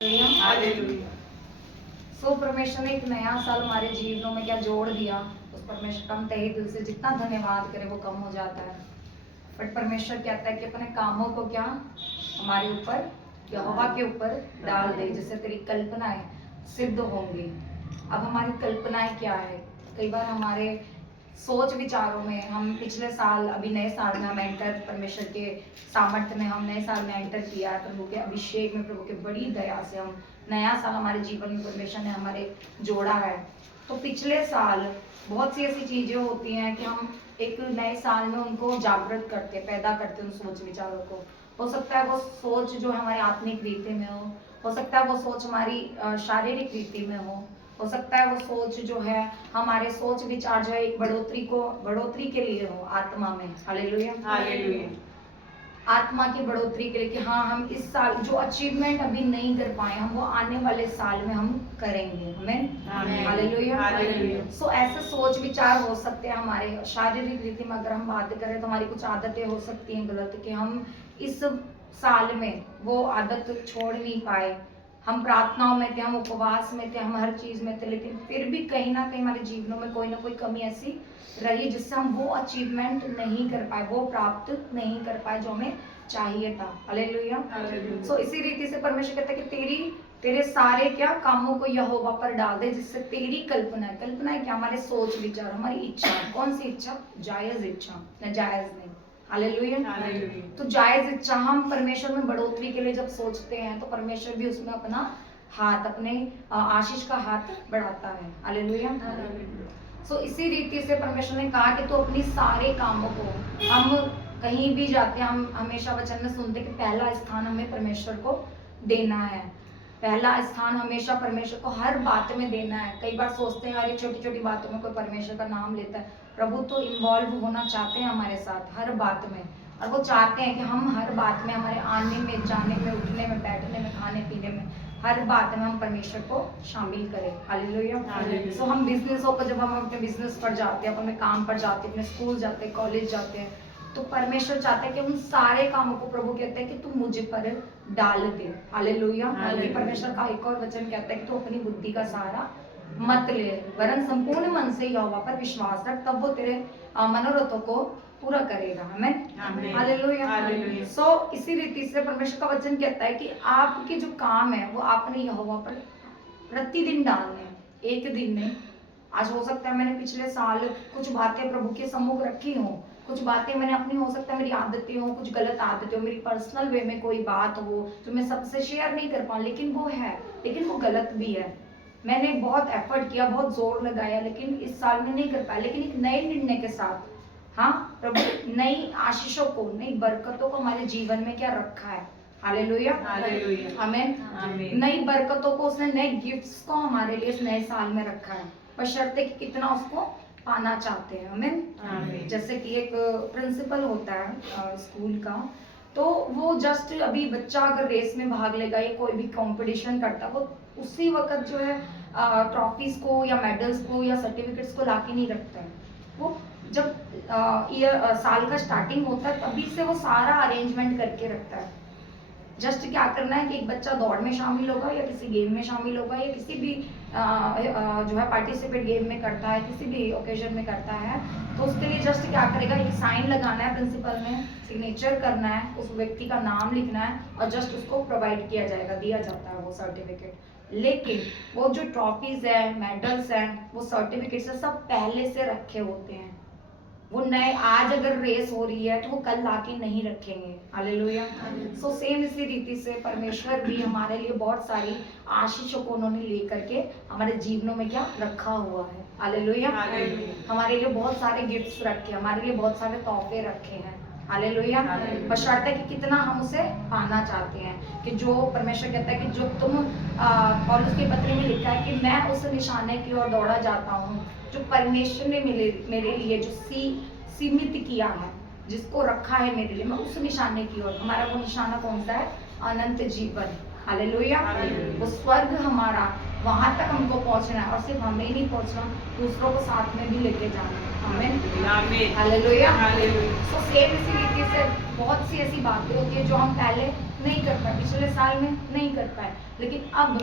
Hallelujah. सो परमेश्वर ने एक नया साल हमारे जीवनों में क्या जोड़ दिया, उस परमेश्वर का हम तहे दिल से जितना धन्यवाद करें वो कम हो जाता है। बट परमेश्वर कहता है कि अपने कामों को क्या हमारे ऊपर, यहोवा के ऊपर डाल दे, जिससे तेरी कल्पनाएं सिद्ध होंगी। अब हमारी कल्पनाएं क्या है? कई बार हमारे सोच विचारों में हम पिछले साल, अभी नए साल में हम एंटर, परमेश्वर के सामर्थ्य में हम नए साल में एंटर किया है, प्रभु के अभिषेक में, प्रभु के बड़ी दया से हम नया साल हमारे जीवन में परमेश्वर ने हमारे जोड़ा है। तो पिछले साल बहुत सी ऐसी चीजें होती हैं कि हम एक नए साल में उनको जागृत करते, पैदा करते उन सोच विचारों को। हो सकता है वो सोच जो हमारे आत्मिक रीति में हो सकता है वो सोच हमारी शारीरिक रीति में हो सकता है वो सोच जो है हमारे सोच विचार जो है एक बढ़ोतरी के लिए हो आत्मा में। Hallelujah, hallelujah. आत्मा की बढ़ोतरी के लिए कि हाँ, हम इस साल जो अचीवमेंट अभी नहीं कर पाए हम वो आने वाले साल में हम करेंगे। हमें हालेलुया, हालेलुया। सो ऐसे सोच विचार हो सकते हैं। हमारे शारीरिक रीति में अगर हम बात करें तो हमारी कुछ आदतें हो सकती हैं गलत, कि हम इस साल में वो आदत छोड़ नहीं पाए। हम प्रार्थनाओं में थे, हम उपवास में थे, हम हर चीज में थे, लेकिन फिर भी कहीं ना कहीं हमारे जीवनों में कोई ना कोई कमी ऐसी रही जिससे हम वो अचीवमेंट नहीं कर पाए, वो प्राप्त नहीं कर पाए जो हमें चाहिए था। हालेलुया। सो इसी रीति से परमेश्वर कहता है कि तेरे सारे क्या कामों को यहोवा पर डाल दे, जिससे तेरी कल्पना है क्या, हमारे सोच विचार, हमारी इच्छा, कौन सी इच्छा? जायज इच्छा, नाजायज नहीं। हालेलुया। तो जायज इच्छा, हम परमेश्वर में बढ़ोतरी के लिए जब सोचते हैं तो परमेश्वर भी उसमें अपना हाथ, अपने आशीष का हाथ बढ़ाता है। हालेलुया। सो इसी रीति से परमेश्वर ने कहा कि तू अपनी सारे कामों को, हम कहीं भी जाते हैं हम हमेशा वचन में सुनते कि पहला स्थान हमें परमेश्वर को देना है। पहला स्थान हमेशा परमेश्वर को हर बात में देना है। कई बार सोचते हैं हर छोटी छोटी बातों में कोई परमेश्वर का नाम लेता है, प्रभु तो इन्वॉल्व होना चाहते हैं हमारे साथ हर बात में, और वो चाहते हैं कि हम हर बात में, हमारे आने में, जाने में, उठने में, बैठने में, खाने पीने में, हर बात में हम परमेश्वर को शामिल करें। हालेलुया। सो हम बिजनेसों को, जब हम अपने बिजनेस पर जाते हैं, अपने काम पर जाते हैं, अपने स्कूल जाते हैं, कॉलेज जाते हैं, तो परमेश्वर चाहता है कि उन सारे कामों को, प्रभु कहते हैं कि तू मुझे पर डाल दे। हालेलुया। परमेश्वर का एक और वचन कहता है कि तू अपनी बुद्धि का सहारा मत ले, वरन संपूर्ण मन से यहोवा पर विश्वास रख, तब वो तेरे मनोरथों को पूरा करेगा। हमें हालेलुया। सो इसी रीति से परमेश्वर का वचन कहता है कि आपके जो काम है वो आपने यहोवा पर प्रतिदिन डालने, एक दिन नहीं। आज हो सकता है मैंने पिछले साल कुछ बातें प्रभु के सम्मुख रखी हो, कुछ बातें मैंने अपनी, हो सकता है मेरी आदतें हो, कुछ गलत आदतें हो, मेरी पर्सनल वे में कोई बात हो जो मैं सबसे शेयर नहीं कर पाऊँ, लेकिन वो गलत भी है। मैंने बहुत एफर्ट किया, बहुत जोर लगाया, लेकिन इस साल में नहीं कर पाया। लेकिन एक नए निर्णय के साथ, हाँ, प्रभु नई आशीषों को, नई बरकतों को हमारे जीवन में क्या रखा है। हालेलुया। आमीन। नई बरकतों को, उसने नए गिफ्ट्स को हमारे लिए इस नए साल में रखा है, बशर्ते कि कितना उसको पाना चाहते हैं। आमीन। जैसे कि एक प्रिंसिपल होता है स्कूल का, तो वो जस्ट अभी बच्चा अगर रेस में भाग लेगा या कोई भी कंपटीशन करता है, वो उसी वक्त जो है ट्रॉफीज को या मेडल्स को या सर्टिफिकेट्स को लाके नहीं रखता है। वो जब साल का स्टार्टिंग होता है तभी से वो सारा अरेंजमेंट करके रखता है। जस्ट क्या करना है कि एक बच्चा दौड़ में शामिल होगा या किसी गेम में शामिल होगा या किसी भी जो है पार्टिसिपेट गेम में करता है, किसी भी ओकेजन में करता है, तो उसके लिए जस्ट क्या करेगा, एक साइन लगाना है प्रिंसिपल में, सिग्नेचर करना है, उस व्यक्ति का नाम लिखना है और जस्ट उसको प्रोवाइड किया जाएगा, दिया जाता है वो सर्टिफिकेट। लेकिन वो जो ट्रॉफीज है, मेडल्स हैं, वो सर्टिफिकेट्स है, सब पहले से रखे होते हैं। वो नए, आज अगर रेस हो रही है तो वो कल लाके नहीं रखेंगे। हालेलुया। सो सेम इसी रीति से परमेश्वर भी हमारे लिए बहुत सारी आशीषों को उन्होंने लेकर के हमारे जीवनों में क्या रखा हुआ है। हालेलुया। हमारे लिए बहुत सारे गिफ्ट्स रखे, हमारे लिए बहुत सारे तोहफे रखे हैं। हालेलुया। बशर्ते कि कितना हम उसे पाना चाहते हैं, कि जो परमेश्वर कहता है कि जो तुम पौलुस के पत्र में लिखा है कि मैं उस निशाने की ओर दौड़ा जाता हूँ जो परमेश्वर ने मेरे लिए जो सीमित किया है, जिसको रखा है मेरे लिए, मैं उस निशाने की ओर। हमारा वो निशाना कौन सा है? अनंत जीवन। हालेलुया। वो स्वर्ग हमारा, वहां तक हमको पहुंचना है, और सिर्फ हमें ही नहीं पहुंचना, दूसरों को साथ में भी लेके जाना है। आमीन। हालेलुया। सो सेम इसी रीति से बहुत सी ऐसी बातें होती है जो हम पहले नहीं कर पाए, पिछले साल में नहीं कर पाए, लेकिन अब